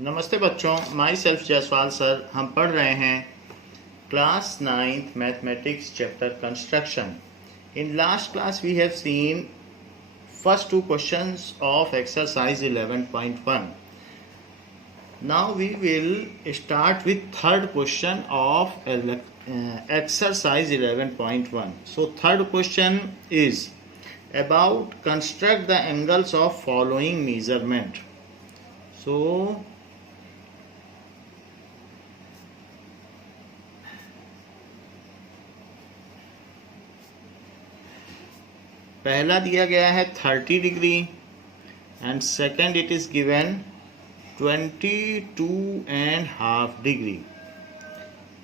नमस्ते बच्चों, my self Jaiswal sir. हम पढ़ रहे हैं class 9th mathematics chapter construction. In last class we have seen first two questions of exercise 11.1. Now we will start with third question of exercise 11.1. So third question is about construct the angles of following measurement. So पहला दिया गया है 30 degree and second it is given 22.5 degree.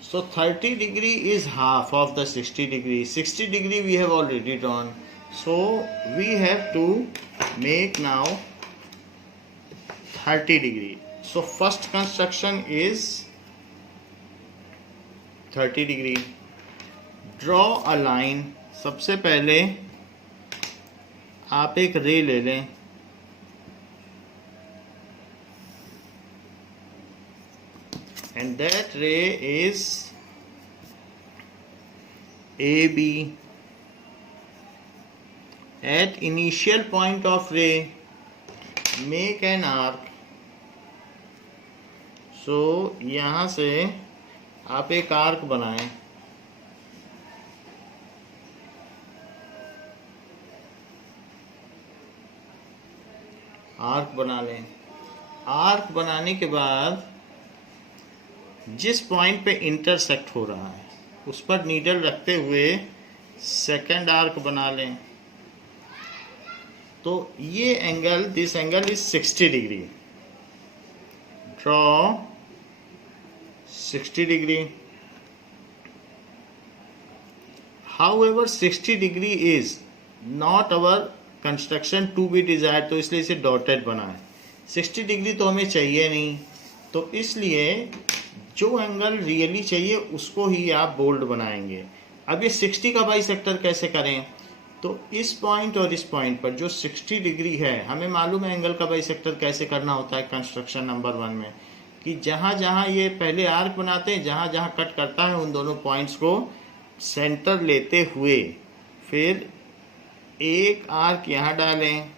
So 30 degree is half of the 60 degree. 60 degree we have already drawn. So we have to make now 30 degree. So first construction is 30 degree. Draw a line. सबसे पहले आप एक रे ले लें. And that ray is AB. At initial point of ray, make an arc. So यहाँ से आप एक आर्क बनाएं. आर्क बना लें. आर्क बनाने के बाद जिस पॉइंट पे इंटरसेक्ट हो रहा है उस पर नीडल रखते हुए सेकंड आर्क बना लें. तो ये angle, this angle is 60 degree. Draw 60 degree. However 60 degree is not our construction to be desired, तो इसलिए इसे डॉटेड बना है. 60 डिग्री तो हमें चाहिए नहीं, तो इसलिए जो एंगल रियली चाहिए उसको ही आप बोल्ड बनाएंगे. अब ये 60 का बाइसेक्टर कैसे करें? तो इस पॉइंट और इस पॉइंट पर जो 60 डिग्री है, हमें मालूम है एंगल का बाइसेक्टर कैसे करना होता है कंस्ट्रक्शन नंबर 1 में, कि जहाँ जहाँ ये पहले आर्क बनाते हैं, जहाँ जहाँ कट करता है उन दोनों पॉइंट्स को सेंटर लेते हुए फिर एक आर्क यहाँ डालें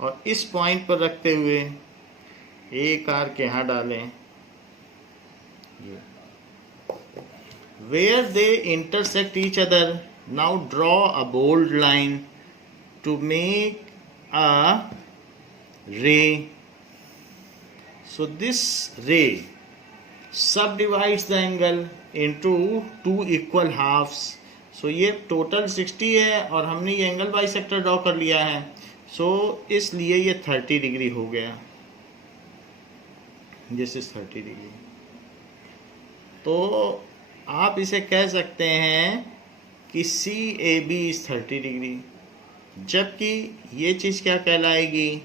और इस पॉइंट पर रखते हुए एक आर्क यहाँ डालें. Where they intersect each other, now draw a bold line to make a ray. So this ray subdivides the angle into two equal halves. So ये टोटल 60 है और हमने ये एंगल बाइसेक्टर ड्रॉ कर लिया है. So इसलिए ये 30 डिग्री हो गया. This is 30 degree. तो आप इसे कह सकते हैं कि CAB इज 30 डिग्री, जबकि ये चीज़ क्या कहलाएगी?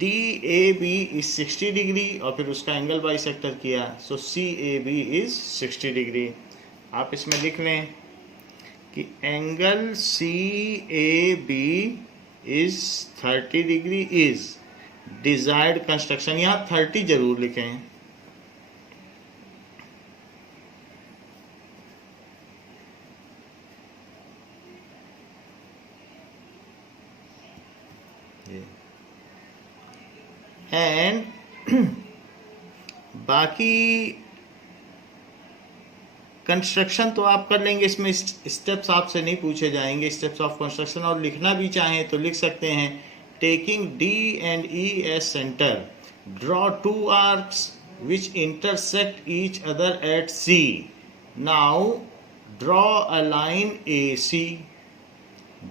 DAB इज 60 डिग्री और फिर उसका एंगल बाइसेक्टर किया, सो CAB इज 60 डिग्री. आप इसमें लिख लें कि angle CAB is 30 degree is desired construction. यहाँ 30 जरूर लिखें. एंड बाकी कंस्ट्रक्शन तो आप कर लेंगे, इसमें स्टेप्स आपसे नहीं पूछे जाएंगे, स्टेप्स ऑफ कंस्ट्रक्शन. और लिखना भी चाहें तो लिख सकते हैं. Taking D and E as center, draw two arcs which intersect each other at C. Now draw a line AC.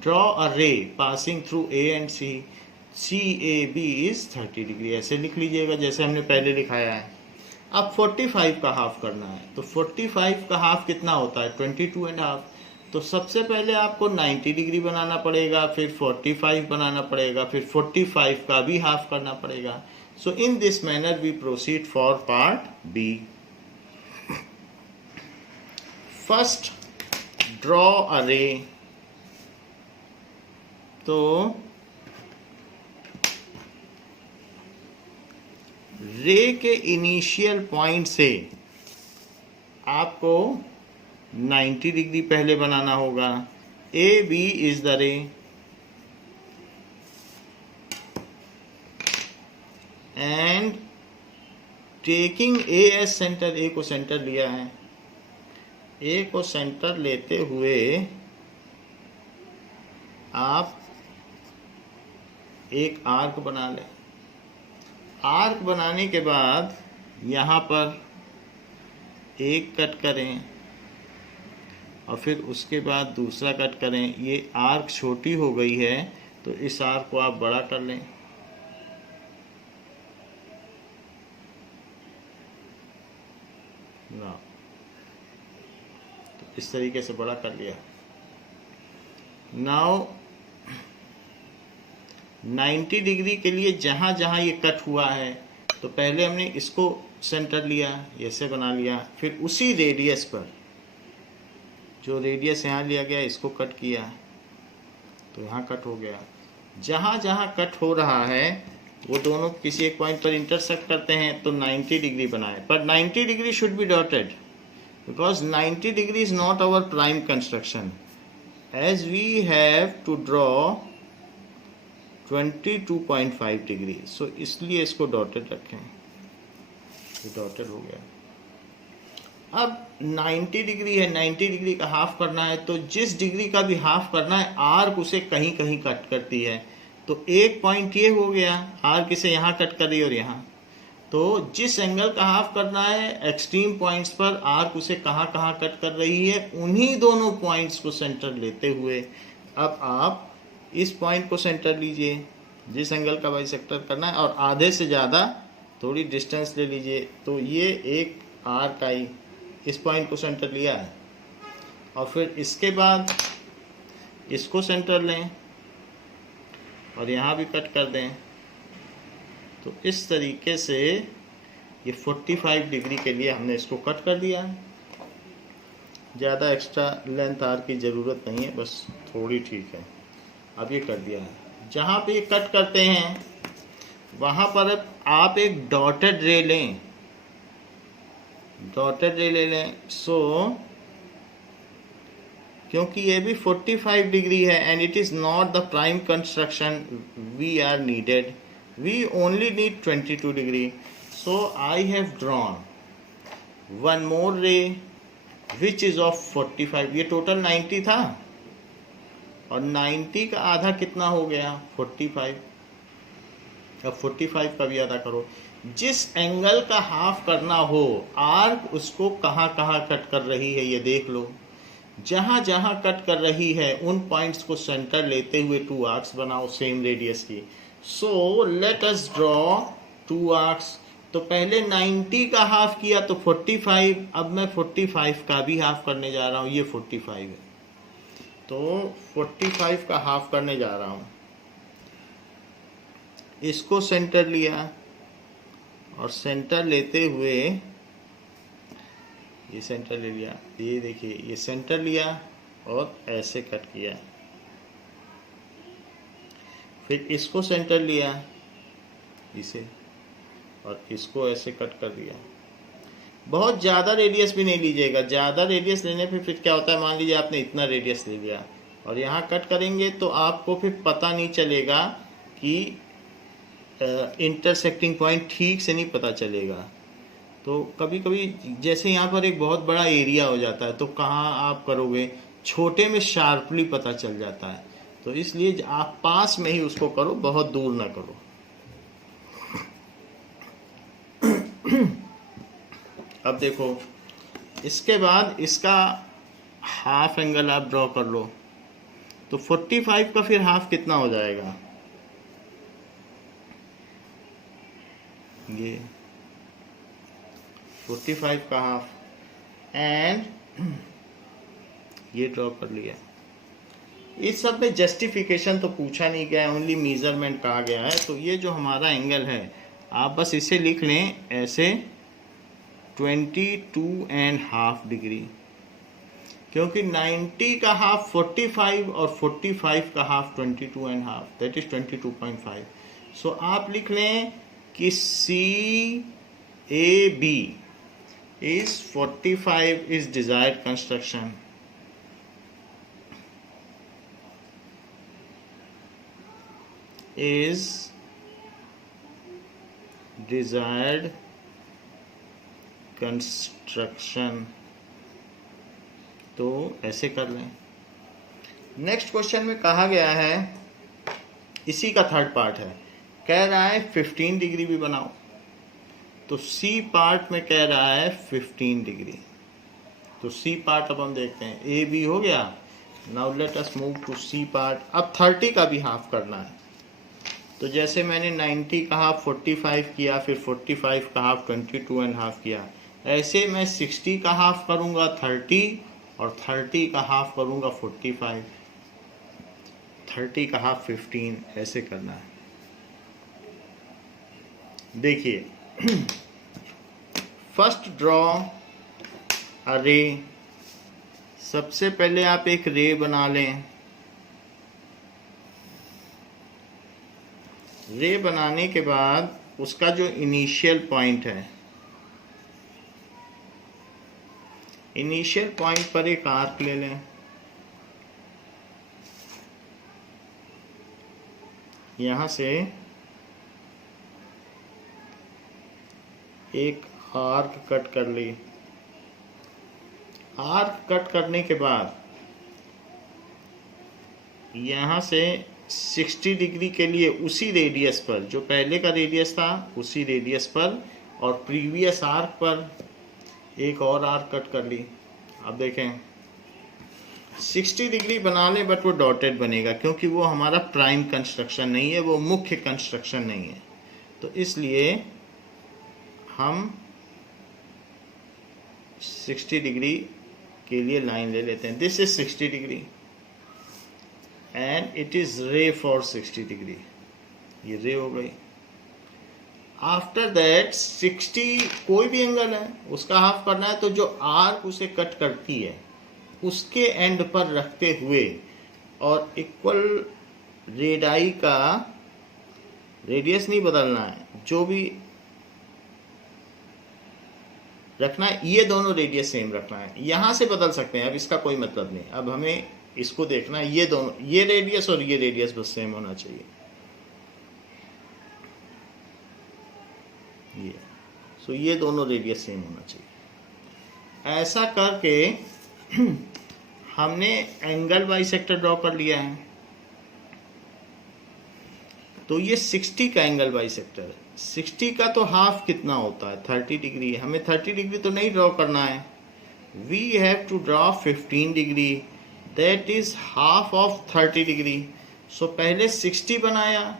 Draw a ray passing through A and C. CAB is 30 degree. ऐसे लिख लीजिएगा जैसे हमने पहले लिखाया है. अब 45 का हाफ करना है, तो 45 का हाफ कितना होता है? 22.5. तो सबसे पहले आपको 90 डिग्री बनाना पड़ेगा, फिर 45 बनाना पड़ेगा, फिर 45 का भी हाफ करना पड़ेगा. So in this manner we proceed for part B. First draw a ray. तो रे के इनिशियल पॉइंट से आपको 90 डिग्री पहले बनाना होगा। A B is the ray and taking A as centre, A को सेंटर लिया है, ए को सेंटर लेते हुए आप एक आर्क बना लें। आर्क बनाने के बाद यहाँ पर एक कट करें और फिर उसके बाद दूसरा कट करें। ये आर्क छोटी हो गई है तो इस आर्क को आप बड़ा कर लें। ना तो इस तरीके से बड़ा कर लिया। नाउ 90 डिग्री के लिए जहाँ जहाँ ये कट हुआ है तो पहले हमने इसको सेंटर लिया, ऐसे बना लिया, फिर उसी रेडियस पर जो रेडियस यहाँ लिया गया इसको कट किया तो यहाँ कट हो गया। जहाँ जहाँ कट हो रहा है वो दोनों किसी एक पॉइंट पर इंटरसेक्ट करते हैं तो 90 डिग्री बनाए, पर 90 degree should be dotted because 90 degree is not our prime construction as we have to draw 22.5 degree. So इसलिए इसको डॉटेड रखें, डॉटेड हो गया। अब 90 डिग्री है, 90 डिग्री का हाफ करना है तो जिस डिग्री का भी हाफ करना है आर्क उसे कहीं कहीं कट करती है। तो एक पॉइंट ये हो गया, आर्क इसे यहाँ कट कर रही है और यहाँ, तो जिस एंगल का हाफ करना है एक्सट्रीम पॉइंट्स पर आर्क उसे कहाँ कहाँ कट कर रही है, उन्हीं दोनों पॉइंट्स को सेंटर लेते हुए अब आप इस पॉइंट को सेंटर लीजिए जिस एंगल का बाइसेक्टर करना है और आधे से ज़्यादा थोड़ी डिस्टेंस ले लीजिए। तो ये एक आर्क आई, इस पॉइंट को सेंटर लिया है और फिर इसके बाद इसको सेंटर लें और यहाँ भी कट कर दें। तो इस तरीके से ये 45 डिग्री के लिए हमने इसको कट कर दिया है। ज़्यादा एक्स्ट्रा लेंथ आर्क की ज़रूरत नहीं है, बस थोड़ी ठीक है। अब ये कर दिया है। जहाँ पे ये कट करते हैं वहाँ पर आप एक डॉटेड रे लें, डॉटेड रे ले लें। सो क्योंकि ये भी 45 डिग्री है and it is not the prime construction we are needed, we only need 22 degree. So I have drawn one more ray which is of 45। ये टोटल 90 था और 90 का आधा कितना हो गया 45। अब 45 का भी आधा करो। जिस एंगल का हाफ करना हो आर्क उसको कहाँ कहाँ कट कर रही है ये देख लो। जहाँ जहाँ कट कर रही है उन पॉइंट्स को सेंटर लेते हुए टू आर्क्स बनाओ सेम रेडियस की। सो let us draw two arcs. तो पहले 90 का हाफ किया तो 45, अब मैं 45 का भी हाफ करने जा रहा हूँ। ये 45 है तो 45 का हाफ करने जा रहा हूँ। इसको सेंटर लिया और सेंटर लेते हुए ये सेंटर ले लिया, ये देखिए ये सेंटर लिया और ऐसे कट किया। फिर इसको सेंटर लिया इसे और इसको ऐसे कट कर दिया। बहुत ज़्यादा रेडियस भी नहीं लीजिएगा, ज़्यादा रेडियस लेने पे फिर क्या होता है, मान लीजिए आपने इतना रेडियस ले लिया और यहाँ कट करेंगे तो आपको फिर पता नहीं चलेगा कि इंटरसेक्टिंग पॉइंट ठीक से नहीं पता चलेगा। तो कभी कभी जैसे यहाँ पर एक बहुत बड़ा एरिया हो जाता है तो कहाँ आप करोगे, छोटे में शार्पली पता चल जाता है। तो इसलिए आप पास में ही उसको करो, बहुत दूर ना करो। अब देखो इसके बाद इसका हाफ एंगल आप ड्रॉ कर लो। तो 45 का फिर हाफ कितना हो जाएगा, ये 45 का हाफ एंड ये ड्रॉ कर लिया। इस सब में जस्टिफिकेशन तो पूछा नहीं गया, ओनली मेजरमेंट कहा गया है। तो ये जो हमारा एंगल है आप बस इसे लिख लें ऐसे 22.5 डिग्री, क्योंकि 90 का हाफ 45 और 45 का हाफ 22.5, दैट इज 22.5। सो आप लिख लें कि सी A B is 45 is desired construction, is desired construction। तो ऐसे कर लें। नेक्स्ट क्वेश्चन में कहा गया है, इसी का थर्ड पार्ट है, कह रहा है 15 डिग्री भी बनाओ। तो सी पार्ट में कह रहा है 15 डिग्री। तो सी पार्ट अब हम देखते हैं, ए बी हो गया। Now let us move to C part. अब 30 का भी हाफ करना है। तो जैसे मैंने 90 का हाफ 45 किया, फिर 45 का हाफ 22.5 किया, ऐसे मैं 60 का हाफ करूंगा 30 और 30 का हाफ करूंगा 45, 30 का हाफ 15, ऐसे करना है। देखिए, फर्स्ट ड्रॉ अ रे। सबसे पहले आप एक रे बना लें। रे बनाने के बाद उसका जो इनिशियल पॉइंट है, इनिशियल पॉइंट पर एक आर्क ले लें। यहां से एक आर्क कट कर ली। आर्क कट करने के बाद यहां से 60 डिग्री के लिए उसी रेडियस पर, जो पहले का रेडियस था उसी रेडियस पर और प्रीवियस आर्क पर एक और आर्क कट कर ली। अब देखें 60 डिग्री बना ले, बट वो डॉटेड बनेगा क्योंकि वो हमारा प्राइम कंस्ट्रक्शन नहीं है, वो मुख्य कंस्ट्रक्शन नहीं है। तो इसलिए हम 60 डिग्री के लिए लाइन ले लेते हैं। This is 60 degree and it is रे फॉर 60 डिग्री। ये रे हो गई। आफ्टर दैट 60 कोई भी एंगल है उसका हाफ करना है, तो जो आर्क उसे कट करती है उसके एंड पर रखते हुए और इक्वल रेडाई का रेडियस नहीं बदलना है, जो भी रखना है, ये दोनों रेडियस सेम रखना है। यहां से बदल सकते हैं, अब इसका कोई मतलब नहीं। अब हमें इसको देखना है, ये दोनों, ये रेडियस और ये रेडियस बस सेम होना चाहिए। ये सो ये दोनों रेडियस सेम होना चाहिए। ऐसा करके हमने एंगल बाइसेक्टर ड्रॉ कर लिया है। तो ये 60 का एंगल बाइसेक्टर है। 60 का तो हाफ कितना होता है? 30 डिग्री। हमें 30 डिग्री तो नहीं ड्रॉ करना है, we have to draw 15 degree, that is half of 30 degree. So पहले 60 बनाया,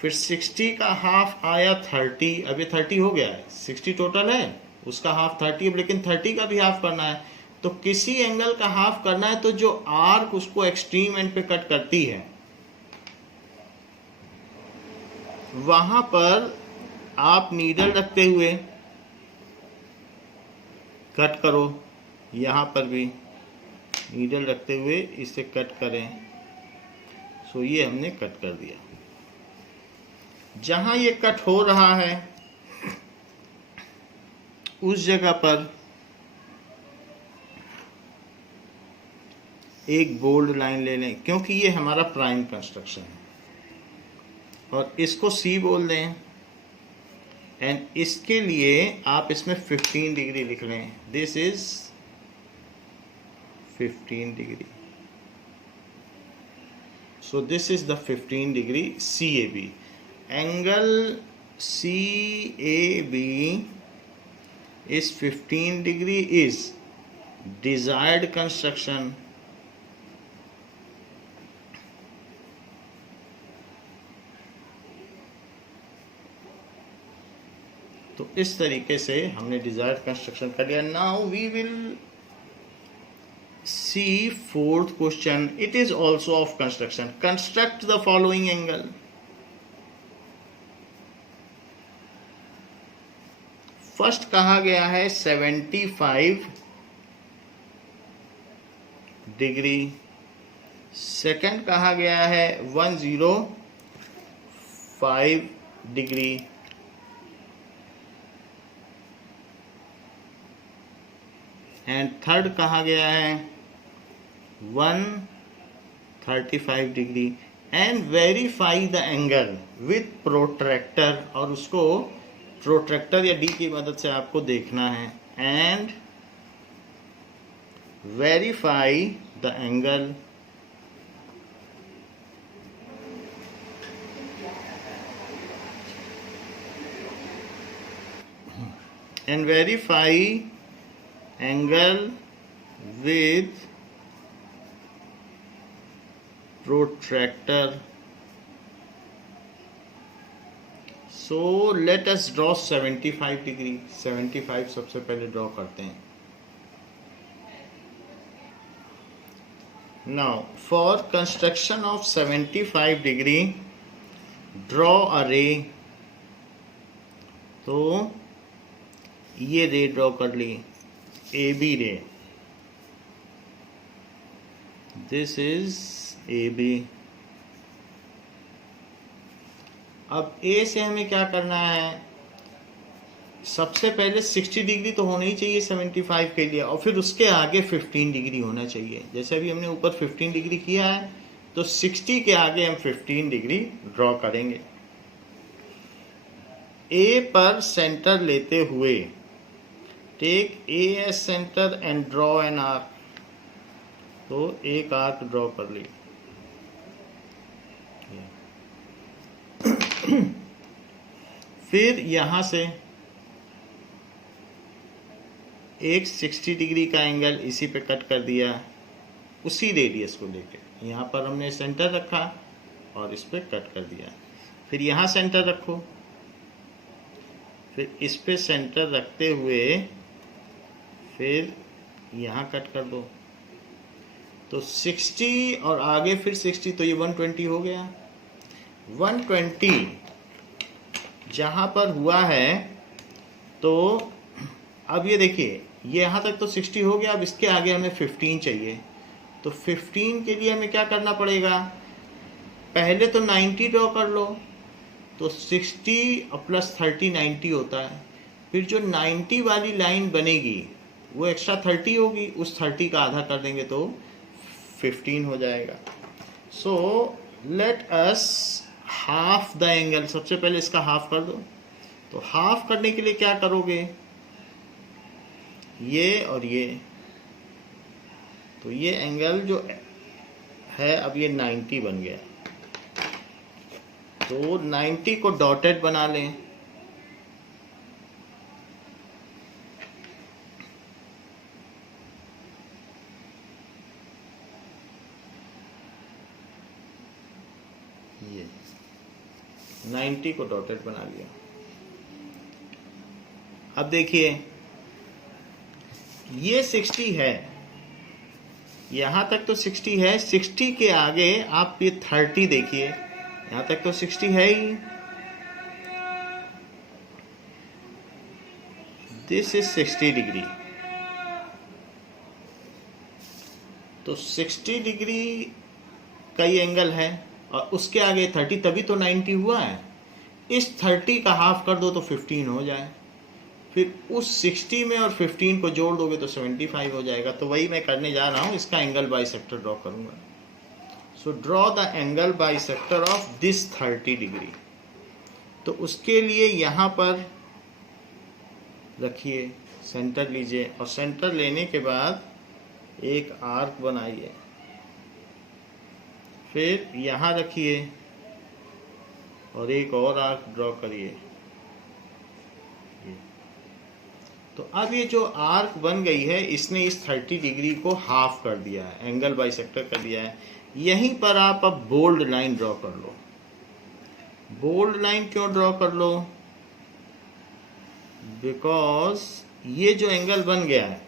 फिर 60 का हाफ आया 30। अब ये 30 हो गया है, 60 टोटल है, उसका हाफ 30। अब लेकिन 30 का भी हाफ करना है, तो किसी एंगल का हाफ करना है तो जो आर्क उसको एक्सट्रीम एंड पे कट करती है वहां पर आप नीडल रखते हुए कट करो। यहां पर भी नीडल रखते हुए इसे कट करें। सो ये हमने कट कर दिया। जहां ये कट हो रहा है उस जगह पर एक बोल्ड लाइन ले लें, क्योंकि ये हमारा प्राइम कंस्ट्रक्शन है, और इसको सी बोल दें। एंड इसके लिए आप इसमें 15 डिग्री लिख लें। This is 15 degree. So this is the 15 degree CAB। Angle CAB is 15 degree is desired construction। तो इस तरीके से हमने डिजायर्ड कंस्ट्रक्शन कर लिया। Now we will see fourth question. It is also of construction. Construct the following angle. First कहा गया है 75 डिग्री, सेकंड कहा गया है 105 डिग्री, एंड थर्ड कहा गया है 135 degree. And verify the angle with protractor, और उसको प्रोट्रैक्टर या डी की मदद से आपको देखना है। And verify the angle and verify angle with protractor. So let us draw 75 degree. 75 सबसे पहले ड्रॉ करते हैं। Now for construction of 75 degree draw a ray। तो ये रे ड्रॉ कर ली, A B ray. This is A B. अब A से हमें क्या करना है, सबसे पहले 60 डिग्री तो होना ही चाहिए 75 के लिए, और फिर उसके आगे 15 डिग्री होना चाहिए। जैसे अभी हमने ऊपर 15 डिग्री किया है, तो 60 के आगे हम 15 डिग्री ड्रॉ करेंगे। ए पर सेंटर लेते हुए take A as centre and draw an arc. तो एक आर्क ड्रॉ कर ली। फिर यहां से एक 60 डिग्री का एंगल इसी पे कट कर दिया, उसी रेडियस को लेके। यहाँ पर हमने सेंटर रखा और इस पे कट कर दिया। फिर यहाँ सेंटर रखो, फिर इस पे सेंटर रखते हुए फिर यहाँ कट कर दो। तो 60 और आगे फिर 60, तो ये 120 हो गया। 120 जहाँ पर हुआ है, तो अब ये देखिए, ये यहाँ तक तो 60 हो गया। अब इसके आगे हमें 15 चाहिए। तो 15 के लिए हमें क्या करना पड़ेगा, पहले तो 90 ड्रॉ कर लो। तो 60 प्लस 30 90 होता है। फिर जो 90 वाली लाइन बनेगी वो एक्स्ट्रा 30 होगी, उस 30 का आधा कर देंगे तो 15 हो जाएगा। सो let us half the angle. सबसे पहले इसका हाफ कर दो। तो हाफ करने के लिए क्या करोगे, ये और ये। तो ये एंगल जो है अब ये 90 बन गया। तो 90 को डॉटेड बना लें। ये 90 को डॉटेड बना लिया। अब देखिए, ये 60 है, यहां तक तो 60 है। 60 के आगे आप ये 30 देखिए, यहां तक तो 60 है ही। This is 60 degree. तो 60 डिग्री का ये एंगल है, और उसके आगे 30, तभी तो 90 हुआ है। इस 30 का हाफ कर दो तो 15 हो जाए। फिर उस 60 में और 15 को जोड़ दोगे तो 75 हो जाएगा। तो वही मैं करने जा रहा हूं, इसका एंगल बाइसेक्टर ड्रॉ करूंगा। So draw the angle bisector of this 30 degree. तो उसके लिए यहां पर रखिए, सेंटर लीजिए, और सेंटर लेने के बाद एक आर्क बनाइए। फिर यहाँ रखिए और एक और आर्क ड्रॉ करिए। तो अब ये जो आर्क बन गई है, इसने इस 30 डिग्री को हाफ कर दिया है, एंगल बाइसेक्टर कर दिया है। यहीं पर आप अब बोल्ड लाइन ड्रॉ कर लो। बोल्ड लाइन क्यों ड्रॉ कर लो, बिकॉज ये जो एंगल बन गया है,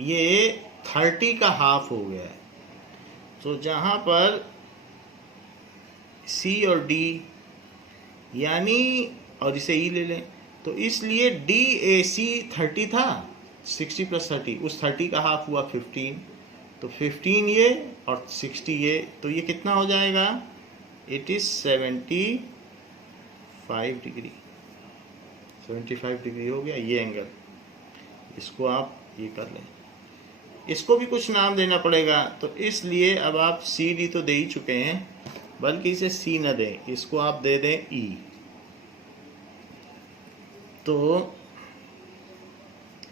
ये 30 का हाफ हो गया है। तो जहां पर सी और डी, यानी, और इसे ई ले लें, तो इसलिए डी ए सी 30 था, 60 प्लस 30, उस 30 का हाफ हुआ 15। तो 15 ये और 60 ये, तो ये कितना हो जाएगा, इट इज 75 डिग्री। 75 डिग्री हो गया ये एंगल, इसको आप ये कर लें। इसको भी कुछ नाम देना पड़ेगा, तो इसलिए अब आप सी डी तो दे ही चुके हैं, बल्कि इसे सी न दें, इसको आप दे दें ई। तो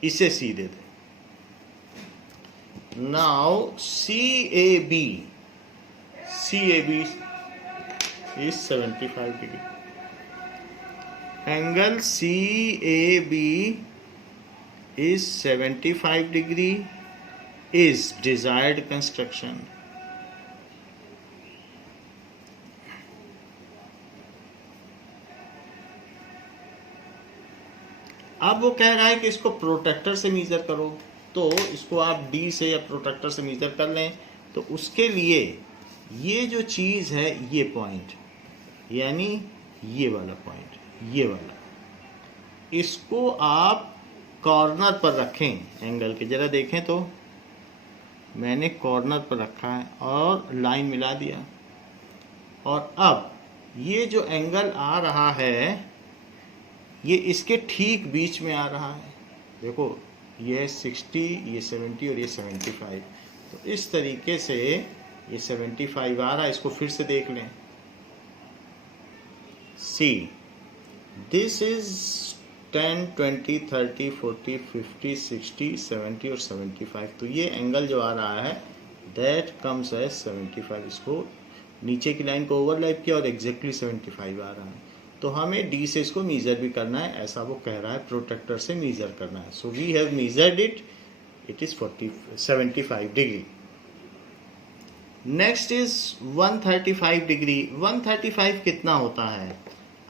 इसे सी दे दें। Now C A B is 75 degree. Angle CAB is 75 degree is desired construction. अब वो कह रहा है कि इसको प्रोटेक्टर से मीजर करो, तो इसको आप डी से या प्रोटेक्टर से मीजर कर लें। तो उसके लिए ये जो चीज़ है, ये पॉइंट यानी ये वाला पॉइंट, ये वाला, इसको आप कॉर्नर पर रखें एंगल के। ज़रा देखें तो मैंने कॉर्नर पर रखा है और लाइन मिला दिया, और अब ये जो एंगल आ रहा है ये इसके ठीक बीच में आ रहा है। देखो ये 60, ये 70 और ये 75। तो इस तरीके से ये 75 आ रहा है। इसको फिर से देख लें। सी दिस इज 10, 20, 30, 40, 50, 60, 70 और 75। तो ये एंगल जो आ रहा है दैट कम्स एज 75। इसको नीचे की लाइन को ओवरलैप किया और एग्जैक्टली 75 आ रहा है। तो हमें डी से इसको मीजर भी करना है, ऐसा वो कह रहा है, प्रोटेक्टर से मीजर करना है। So we have measured it, it is 75 degree. Next is 135 degree. 135 कितना होता है?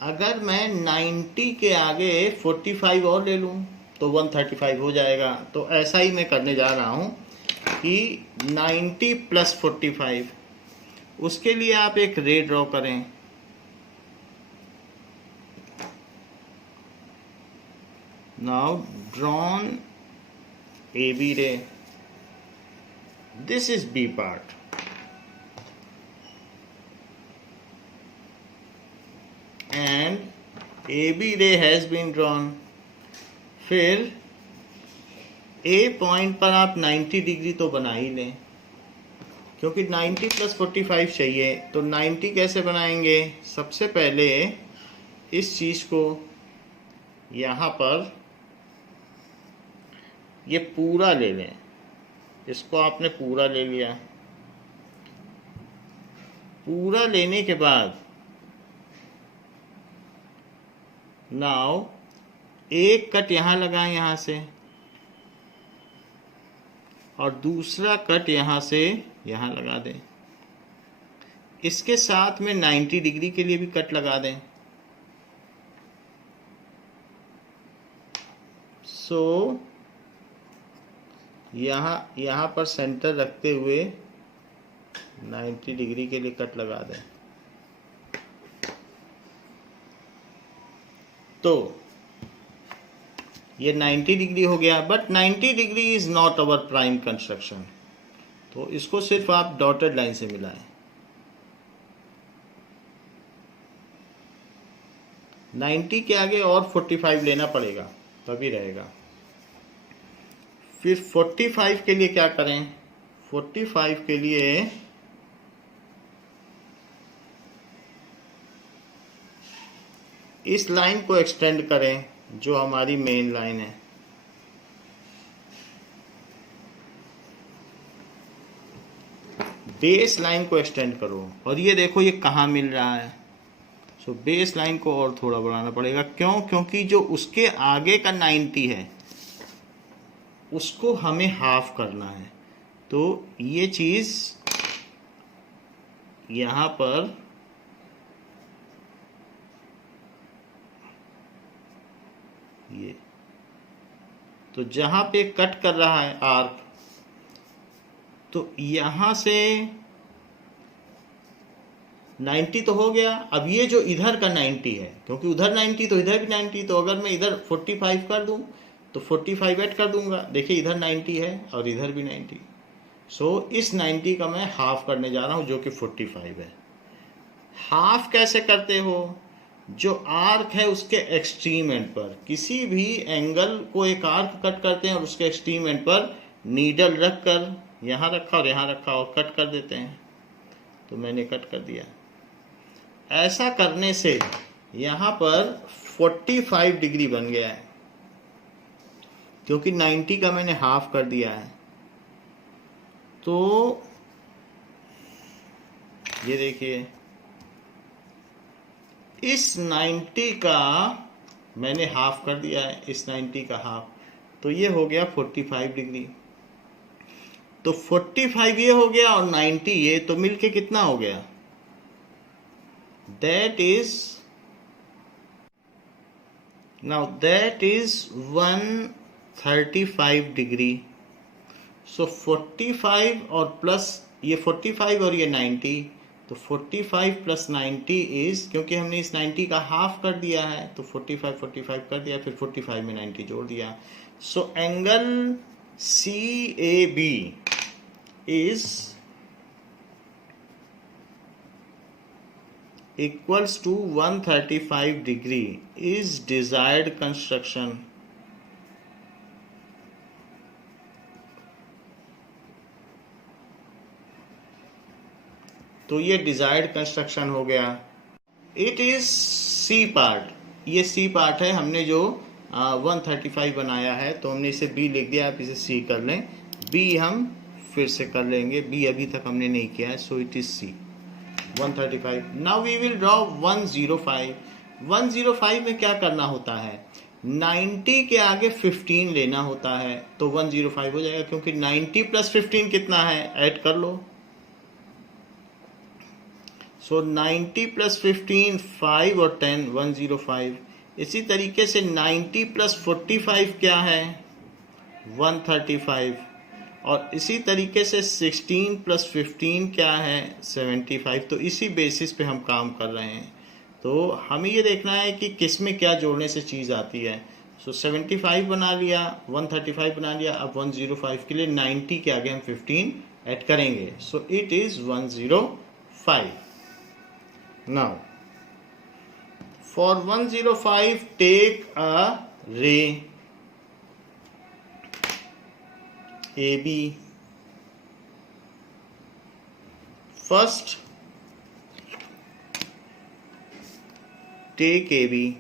अगर मैं 90 के आगे 45 और ले लूं तो 135 हो जाएगा। तो ऐसा ही मैं करने जा रहा हूं कि 90 प्लस 45, उसके लिए आप एक रे ड्रॉ करें। Now drawn AB ray. This is B part. And AB ray has been drawn. फिर A पॉइंट पर आप 90 डिग्री तो बना ही लें, क्योंकि 90 प्लस 45 चाहिए। तो 90 कैसे बनाएंगे? सबसे पहले इस चीज़ को यहाँ पर ये पूरा ले लें। इसको आपने पूरा ले लिया। पूरा लेने के बाद नाउ एक कट यहाँ लगाएं यहाँ से, और दूसरा कट यहाँ से यहाँ लगा दें। इसके साथ में 90 डिग्री के लिए भी कट लगा दें। सो यहाँ पर सेंटर रखते हुए 90 डिग्री के लिए कट लगा दें। तो ये 90 डिग्री हो गया। But 90 degree is not our prime construction, तो इसको सिर्फ आप डॉटेड लाइन से मिलाएं। 90 के आगे और 45 लेना पड़ेगा, तभी रहेगा। फिर 45 के लिए क्या करें? 45 के लिए इस लाइन को एक्सटेंड करें जो हमारी मेन लाइन है। बेस लाइन को एक्सटेंड करो, और ये देखो ये कहाँ मिल रहा है। सो बेस लाइन को और थोड़ा बढ़ाना पड़ेगा। क्यों? क्योंकि जो उसके आगे का 90 है उसको हमें हाफ करना है। तो ये चीज़ यहाँ पर ये, तो जहाँ पे कट कर रहा है आर्क, तो यहाँ से 90 तो हो गया। अब ये जो इधर का 90 है, क्योंकि उधर 90 तो इधर भी 90, तो अगर मैं इधर 45 कर दूं तो 45 ऐड कर दूंगा। देखिए इधर 90 है और इधर भी 90। सो इस 90 का मैं हाफ करने जा रहा हूं, जो कि 45 है। हाफ कैसे करते हो? जो आर्क है उसके एक्सट्रीम एंड पर, किसी भी एंगल को एक आर्क कट करते हैं और उसके एक्सट्रीम एंड पर नीडल रख कर, यहाँ रखा और यहाँ रखा और कट कर देते हैं। तो मैंने कट कर दिया। ऐसा करने से यहाँ पर 45 डिग्री बन गया है, क्योंकि 90 का मैंने हाफ कर दिया है। तो ये देखिए, इस 90 का मैंने हाफ कर दिया है, इस 90 का हाफ, तो ये हो गया 45 डिग्री। तो 45 ये हो गया और 90 ये, तो मिलके कितना हो गया? That is, now that is 135 degree. So 45 और प्लस ये 45 और ये 90, तो 45 प्लस 90 इज, क्योंकि हमने इस 90 का हाफ कर दिया है तो 45 कर दिया, फिर 45 में 90 जोड़ दिया। So angle CAB is equals to 135 degree is desired construction। तो ये डिजायर्ड कंस्ट्रक्शन हो गया। इट इज सी पार्ट, ये सी पार्ट है। हमने जो 135 बनाया है तो हमने इसे बी लिख दिया, आप इसे सी कर लें। बी हम फिर से कर लेंगे, बी अभी तक हमने नहीं किया है, so it is C 135। Now we will draw 105। 105 में क्या करना होता है? 90 के आगे 15 लेना होता है, तो 105 हो जाएगा, क्योंकि 90 प्लस 15 कितना है, ऐड कर लो। सो 90 प्लस 15 5 और 10 105। इसी तरीके से 90 प्लस 45 क्या है, 135। और इसी तरीके से 16 प्लस 15 क्या है, 75। तो इसी बेसिस पे हम काम कर रहे हैं। तो हमें ये देखना है कि किस में क्या जोड़ने से चीज़ आती है। सो 75 बना लिया, 135 बना लिया। अब 105 के लिए 90 के आगे हम 15 ऐड करेंगे, so it is 105। Now for 105 take a ray AB। First, take AB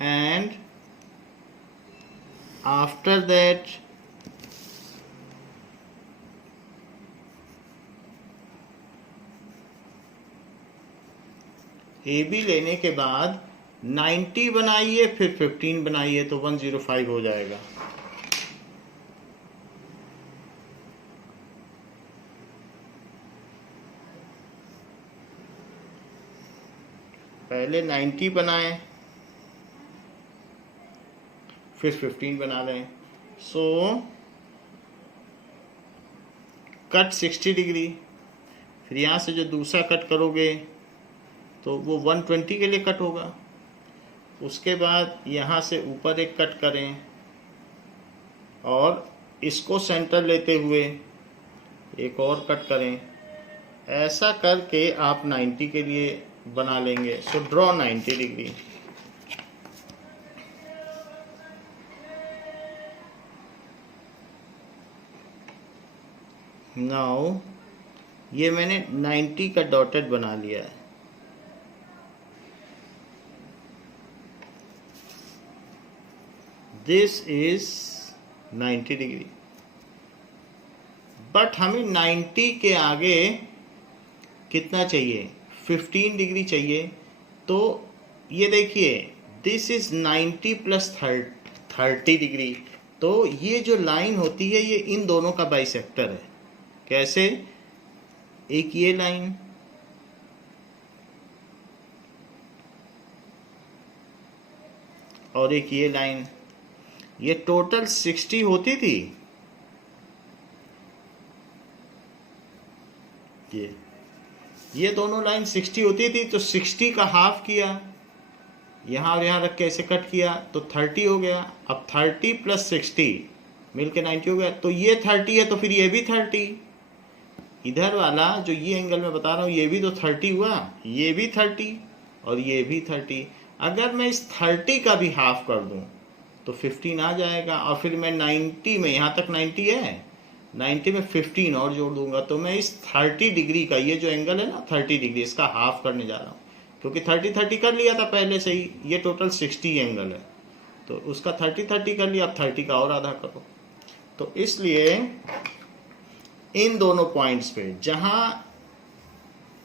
and after that AB लेने के बाद 90 बनाइए, फिर 15 बनाइए, तो 105 हो जाएगा। पहले 90 बनाएं, फिर 15 बना लें। सो कट 60 डिग्री, फिर यहाँ से जो दूसरा कट करोगे तो वो 120 के लिए कट होगा। उसके बाद यहाँ से ऊपर एक कट करें और इसको सेंटर लेते हुए एक और कट करें। ऐसा करके आप 90 के लिए बना लेंगे। So draw 90 degree. नाउ ये मैंने 90 का डॉटेड बना लिया है। दिस इज 90 डिग्री, बट हमें 90 के आगे कितना चाहिए, 15 डिग्री चाहिए। तो ये देखिए, दिस इज 90 प्लस 30 डिग्री। तो ये जो लाइन होती है ये इन दोनों का बाइसेक्टर है। कैसे? एक ये लाइन और एक ये लाइन, ये टोटल 60 होती थी। ये दोनों लाइन 60 होती थी, तो 60 का हाफ किया, यहाँ और यहाँ रख के ऐसे कट किया तो 30 हो गया। अब 30 प्लस 60 मिलके 90 हो गया। तो ये 30 है तो फिर ये भी 30, इधर वाला जो ये एंगल मैं बता रहा हूँ ये भी तो 30 हुआ, ये भी 30 और ये भी 30। अगर मैं इस 30 का भी हाफ कर दूं तो 15 आ जाएगा, और फिर मैं 90 में, यहाँ तक 90 है, 90 में 15 और जोड़ दूंगा तो मैं इस 30 डिग्री का, ये जो एंगल है ना 30 डिग्री, इसका हाफ करने जा रहा हूँ, क्योंकि 30-30 कर लिया था पहले से ही, ये टोटल 60 एंगल है, तो उसका 30-30 कर लिया, अब 30 का और आधा करो। तो इसलिए इन दोनों पॉइंट्स पे जहां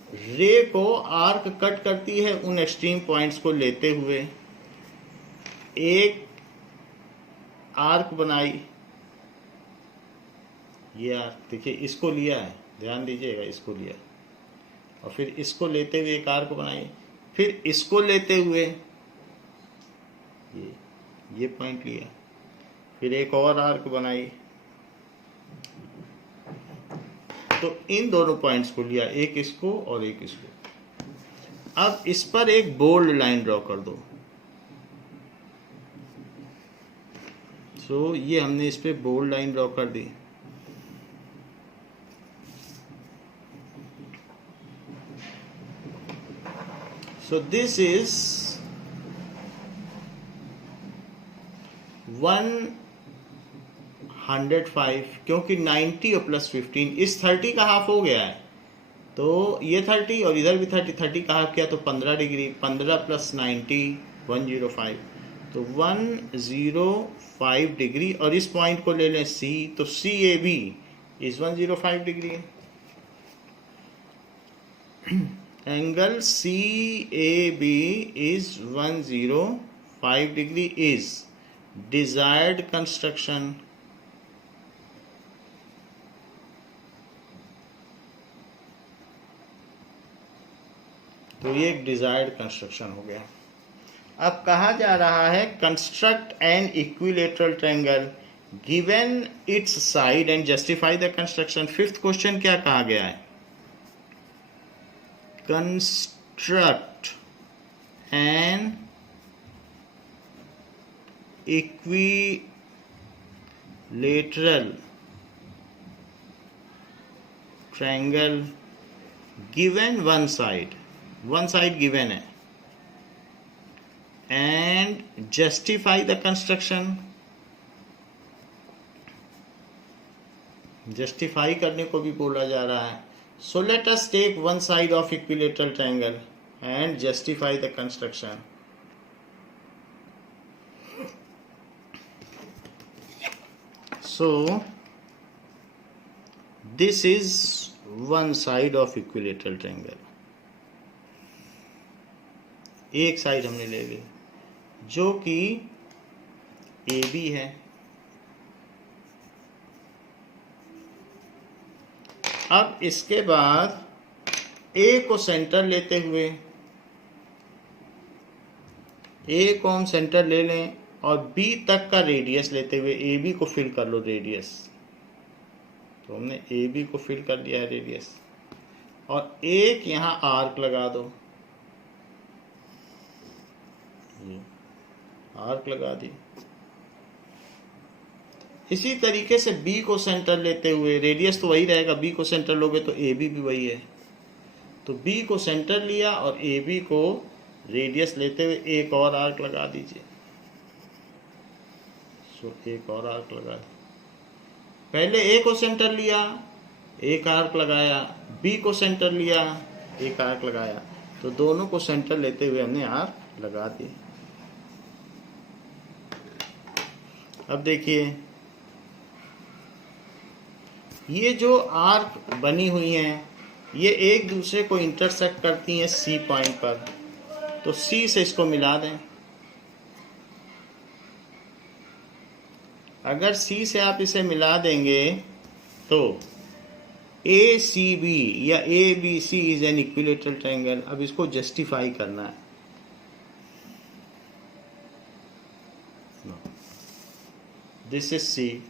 रे को आर्क कट करती है, उन एक्सट्रीम पॉइंट्स को लेते हुए एक आर्क बनाई, ये आर्क देखिए, इसको लिया है, ध्यान दीजिएगा, इसको लिया, और फिर इसको लेते हुए एक आर्क बनाई, फिर इसको लेते हुए ये पॉइंट लिया, फिर एक और आर्क बनाई, तो इन दोनों पॉइंट्स को लिया, एक इसको और एक इसको। अब इस पर एक बोल्ड लाइन ड्रॉ कर दो। सो ये हमने इस पे बोल्ड लाइन ड्रॉ कर दी। सो दिस इज 105, क्योंकि 90 और प्लस 15 इस 30 का हाफ हो गया है, तो ये 30 और इधर भी 30 का हाफ किया तो 15 डिग्री, 15 प्लस 90 105, तो 105 डिग्री, और इस पॉइंट को ले लें सी, तो C A B is 105 degree. Angle C A B is 105 degree is desired construction. तो ये एक डिजायर्ड कंस्ट्रक्शन हो गया। अब कहा जा रहा है construct an equilateral triangle given its side and justify the construction. Fifth question क्या कहा गया है? Construct an equilateral triangle given one side given है, and justify the construction. Justify करने को भी बोला जा रहा है। So let us take one side of equilateral triangle and justify the construction. So this is one side of equilateral triangle. एक side हमने ले ली जो कि ए बी है। अब इसके बाद ए को सेंटर लेते हुए, ए को हम सेंटर ले लें और बी तक का रेडियस लेते हुए ए बी को फिल कर लो रेडियस। तो हमने ए बी को फिल कर लिया है रेडियस, और एक यहाँ आर्क लगा दो, आर्क लगा दी। इसी तरीके से बी को सेंटर लेते हुए, रेडियस तो वही रहेगा, बी को सेंटर लोगे तो ए बी भी वही है, तो बी को सेंटर लिया और ए बी को रेडियस लेते हुए एक और आर्क लगा दीजिए। सो एक और आर्क लगा दी। पहले ए को सेंटर लिया, एक आर्क लगाया, बी को सेंटर लिया, एक आर्क लगाया, तो दोनों को सेंटर लेते हुए हमने आर्क लगा दी। अब देखिए, ये जो आर्क बनी हुई हैं ये एक दूसरे को इंटरसेक्ट करती हैं सी पॉइंट पर, तो सी से इसको मिला दें। अगर सी से आप इसे मिला देंगे तो ए सी बी या A B C is an equilateral triangle. अब इसको जस्टिफाई करना है। This is C.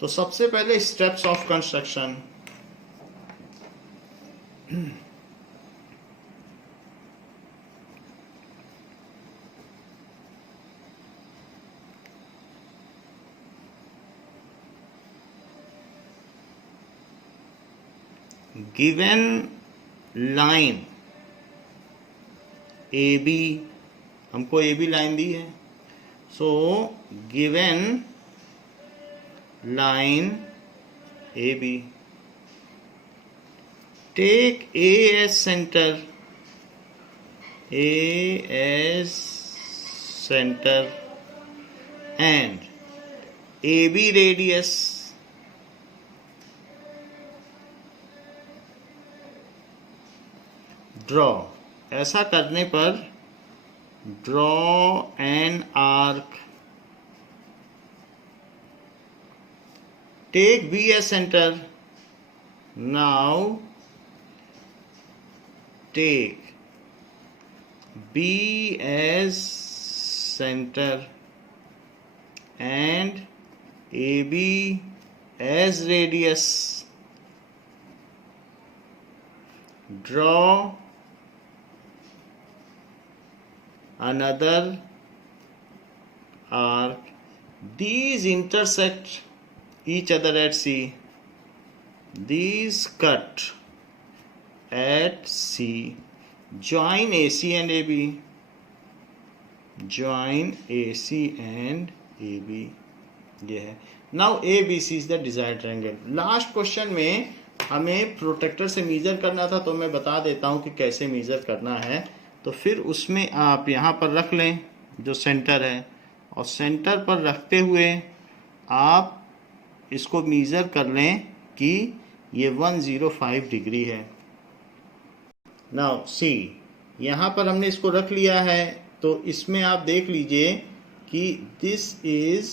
तो सबसे पहले steps of construction. Given line A B, हमको ए बी लाइन दी है, so given line A B, take A as centre, A as centre and AB radius, draw, ऐसा करने पर draw an arc, take B as center, now take B as center and AB as radius, draw another arc, these intersect each other at C, these cut at C, join AC and AB, join AC and AB, ये है. Now ABC is the desired triangle. Last question में हमें protector से major करना था, तो मैं बता देता हूँ कि कैसे मेजर करना है. तो फिर उसमें आप यहाँ पर रख लें जो सेंटर है, और सेंटर पर रखते हुए आप इसको मेजर कर लें कि ये 105 डिग्री है. नाउ सी, यहाँ पर हमने इसको रख लिया है, तो इसमें आप देख लीजिए कि दिस इज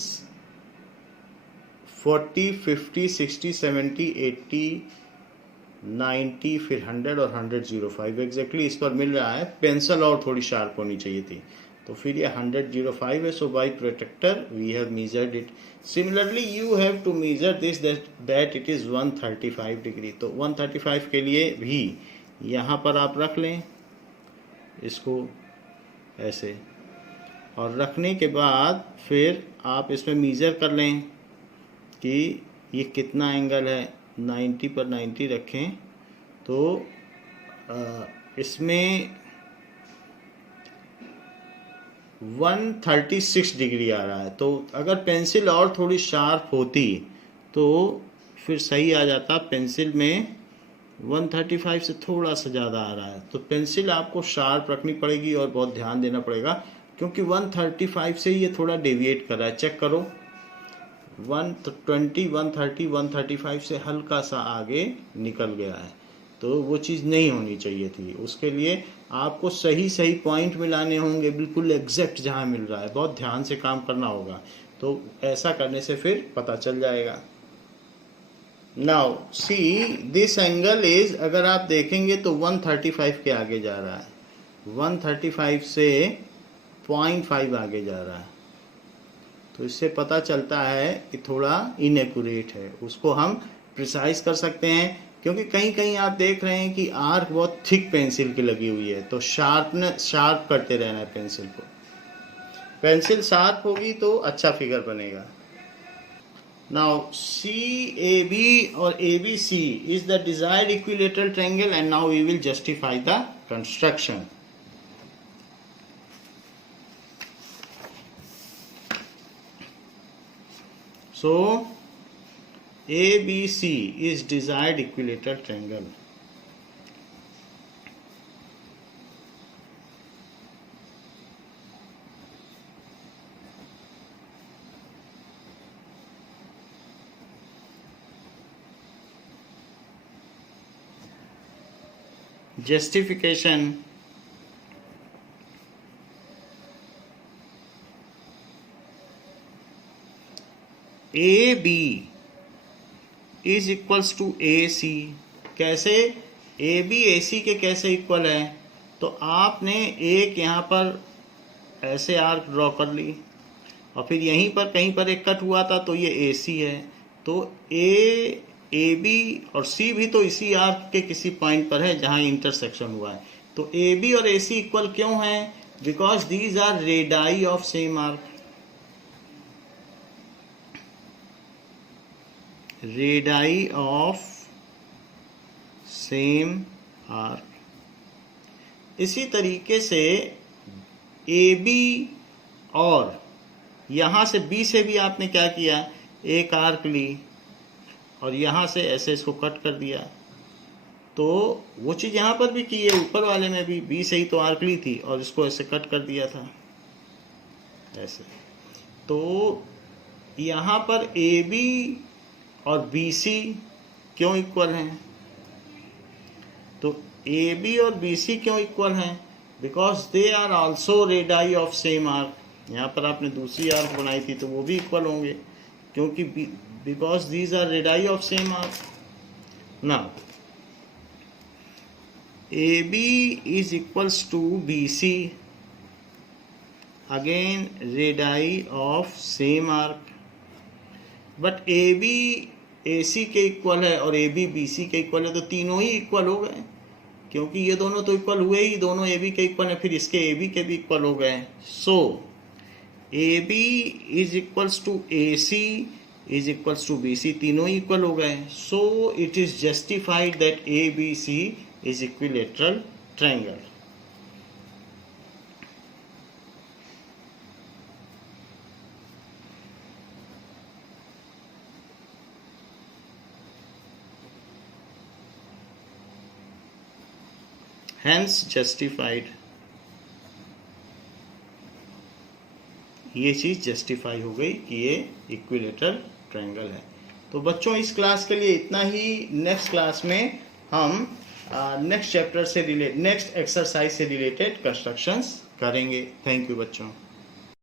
40, 50, 60, 70, 80, 90, फिर 100 और 105 एग्जैक्टली इस पर मिल रहा है. पेंसिल और थोड़ी शार्प होनी चाहिए थी, तो फिर ये 105 है. So by protractor we have measured it. Similarly you have to measure this that it is 135 degree. तो 135 के लिए भी यहाँ पर आप रख लें इसको ऐसे, और रखने के बाद फिर आप इसमें मेजर कर लें कि ये कितना एंगल है. 90 पर 90 रखें तो इसमें 136 डिग्री आ रहा है. तो अगर पेंसिल और थोड़ी शार्प होती तो फिर सही आ जाता. पेंसिल में 135 से थोड़ा सा ज़्यादा आ रहा है, तो पेंसिल आपको शार्प रखनी पड़ेगी और बहुत ध्यान देना पड़ेगा, क्योंकि 135 से ये थोड़ा डेविएट कर रहा है. चेक करो, 120, 130, 135 से हल्का सा आगे निकल गया है, तो वो चीज़ नहीं होनी चाहिए थी. उसके लिए आपको सही सही पॉइंट मिलाने होंगे, बिल्कुल एग्जैक्ट जहाँ मिल रहा है. बहुत ध्यान से काम करना होगा, तो ऐसा करने से फिर पता चल जाएगा. Now see, this angle is, अगर आप देखेंगे तो 135 के आगे जा रहा है. 135 से 0.5 आगे जा रहा है, तो इससे पता चलता है कि थोड़ा इनएक्यूरेट है. उसको हम प्रिसाइज कर सकते हैं, क्योंकि कहीं कहीं आप देख रहे हैं कि आर्क बहुत थिक पेंसिल की लगी हुई है, तो शार्प करते रहना है पेंसिल को. पेंसिल शार्प होगी तो अच्छा फिगर बनेगा. नाउ CAB और ABC is the desired equilateral triangle, and now we will justify the construction. So ABC is desired equilateral triangle. Justification. AB is equals to AC. कैसे AB AC के कैसे equal है? तो आपने एक यहाँ पर ऐसे आर्क ड्रॉ कर ली, और फिर यहीं पर कहीं पर एक कट हुआ था, तो ये AC है. तो AB और C भी तो इसी आर्क के किसी पॉइंट पर है जहाँ इंटरसेक्शन हुआ है. तो AB और AC इक्वल क्यों है? Because these are radii of same arc. Radii of same arc. इसी तरीके से ए बी और यहाँ से बी से भी आपने क्या किया, एक आर्क ली और यहाँ से ऐसे इसको कट कर दिया। तो वो चीज़ यहाँ पर भी की है, ऊपर वाले में भी बी से ही तो आर्क ली थी और इसको ऐसे कट कर दिया था ऐसे। तो यहाँ पर ए बी और बी सी क्यों इक्वल हैं? तो ए बी और बी सी क्यों इक्वल हैं? Because they are also radii of same arc. यहाँ पर आपने दूसरी आर्क बनाई थी तो वो भी इक्वल होंगे, क्योंकि because these are radii of same arc. Now A B is equals to B C, again radii of same arc. But A B A C के इक्वल है और ए बी बी सी के equal है, तो तीनों ही equal हो गए, क्योंकि ये दोनों तो इक्वल हुए ही, दोनों ए बी के इक्वल है, फिर इसके ए बी के भी इक्वल हो गए। So A B is equals to A C is equals to B C, तीनों ही इक्वल हो गए। So it is justified that A B C is equilateral triangle. Hence justified, ये चीज जस्टिफाई हो गई कि ये इक्विलेटरल ट्रायंगल है। तो बच्चों इस क्लास के लिए इतना ही। नेक्स्ट क्लास में हम नेक्स्ट चैप्टर से रिलेटेड, नेक्स्ट एक्सरसाइज से रिलेटेड कंस्ट्रक्शंस करेंगे। थैंक यू बच्चों।